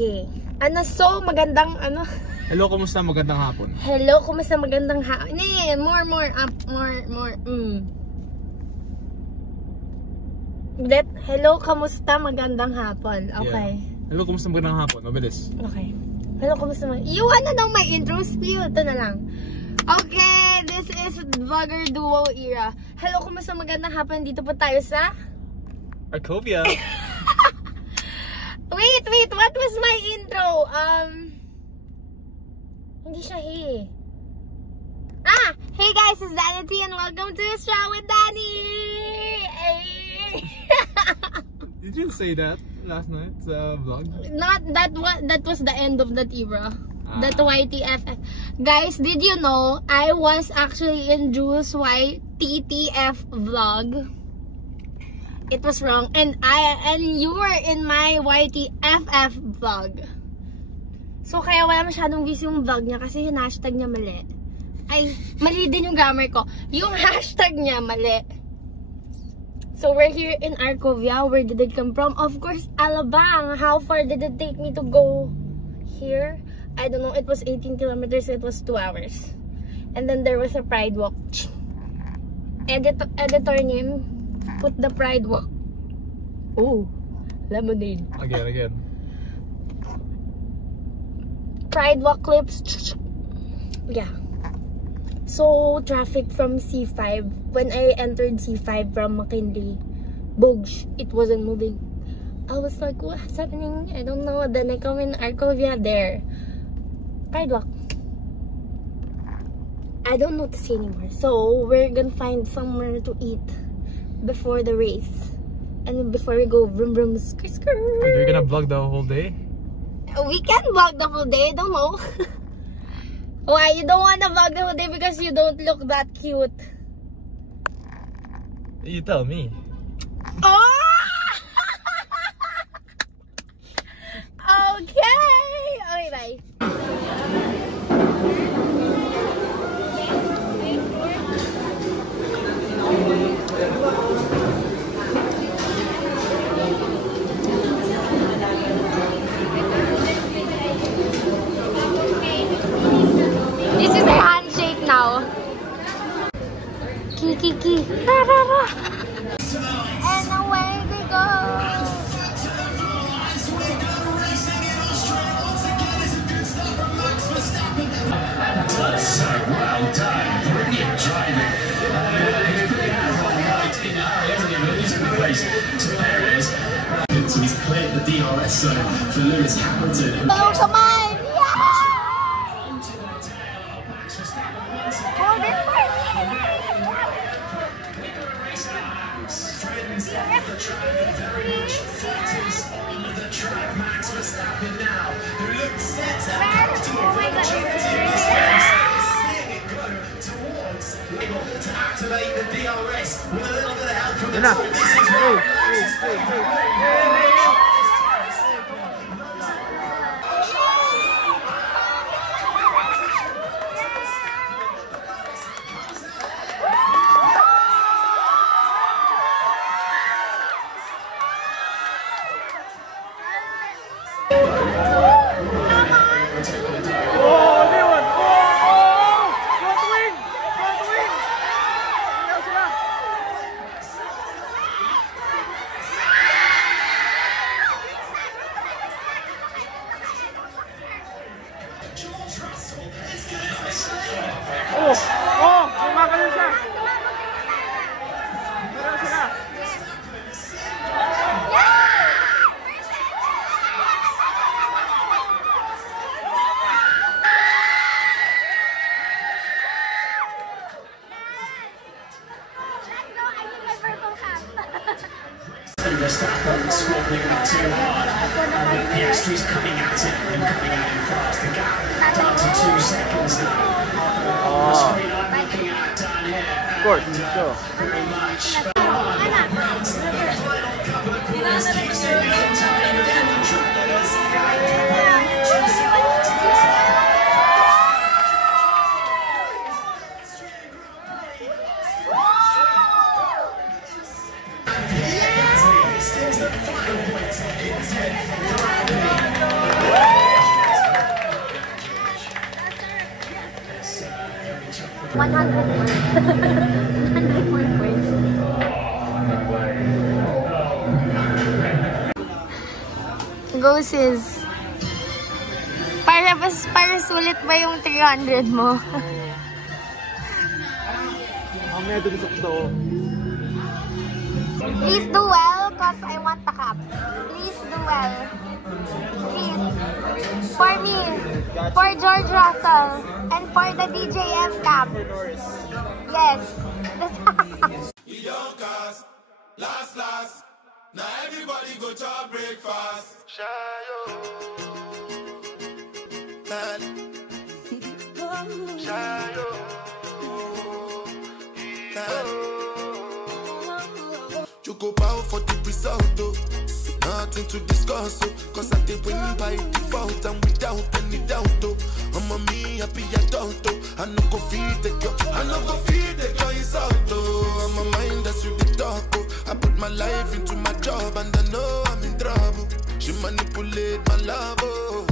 Okay. So magandang Hello, kumusta? Magandang hapon. Hello, kumusta? Magandang hapon. More. Hello, kumusta? Magandang hapon. Okay. Yeah. Hello, kumusta? Magandang hapon. Mabilis. Okay. Hello, kumusta? You wanna know my intro spiel? Ito na lang. Okay, this is Vlogger Duo Era. Hello, kumusta? Magandang hapon. Dito po tayo sa Arcovia. Wait, what was my intro? Hindi siya hey guys, it's Danny T and welcome to Straw with Danny. Did you say that last night's vlog? Not that was the end of that era. That YTF. Guys, did you know I was actually in Jules YTTF vlog? It was wrong, and you were in my YTFF vlog. So kaya wala masyadong views yung vlog niya kasi yung hashtag niya mali. Ay, mali din yung grammar ko. Yung hashtag niya mali. So we're here in Arcovia. Where did it come from? Of course, Alabang. How far did it take me to go here? I don't know. It was 18 kilometers. So it was 2 hours. And then there was a pride walk. Editor name. Put the pride walk. Oh, lemonade. Again. Pride walk clips. Yeah. So, traffic from C5. When I entered C5 from McKinley, Bogs, it wasn't moving. I was like, what's happening? I don't know. Then I come in Arcovia there. Pride walk. I don't know what to say anymore. So, we're gonna find somewhere to eat before the race. And before we go vroom vroom skr. You're gonna vlog the whole day? We can vlog the whole day, I don't know. Why? You don't wanna vlog the whole day because you don't look that cute. You tell me. Oh! Okay, bye. This is a handshake now. Kiki. And away we go. So well done, brilliant driving. He's pretty out right in the race. So there it is. So he's cleared the DRS zone for Lewis Hamilton. Oh, come on! Max Verstappen now, who looks set to have to towards to activate the DRS with a little bit of help from the top. Kumakain siya. Meron sila. Verstappen swapping it too hard, and the Piastri's coming at it and coming at him fast. The gap down to 2 seconds now. The screen I'm looking at down here. Of course, sure. Very much. Yeah! 100 more. 100 more points. Go sis. Para sulit ba yung 300 mo? Mamaya dun sakto. Please do well, cause I want the cup. Please do well. Please. For me, for George Russell, and for the DJF cup. Yes. We don't cast. Last. Now everybody go to breakfast. Shayo. Shayo. You go bow for the result, though. Nothing to discuss, oh. Cause I did win by default and without any doubt, oh. I'm a me happy adult, oh. I no go feed the girl, I no go feed the girl insult, oh. I'm a mind that's really dark, oh. I put my life into my job and I know I'm in trouble. She manipulate my love, oh.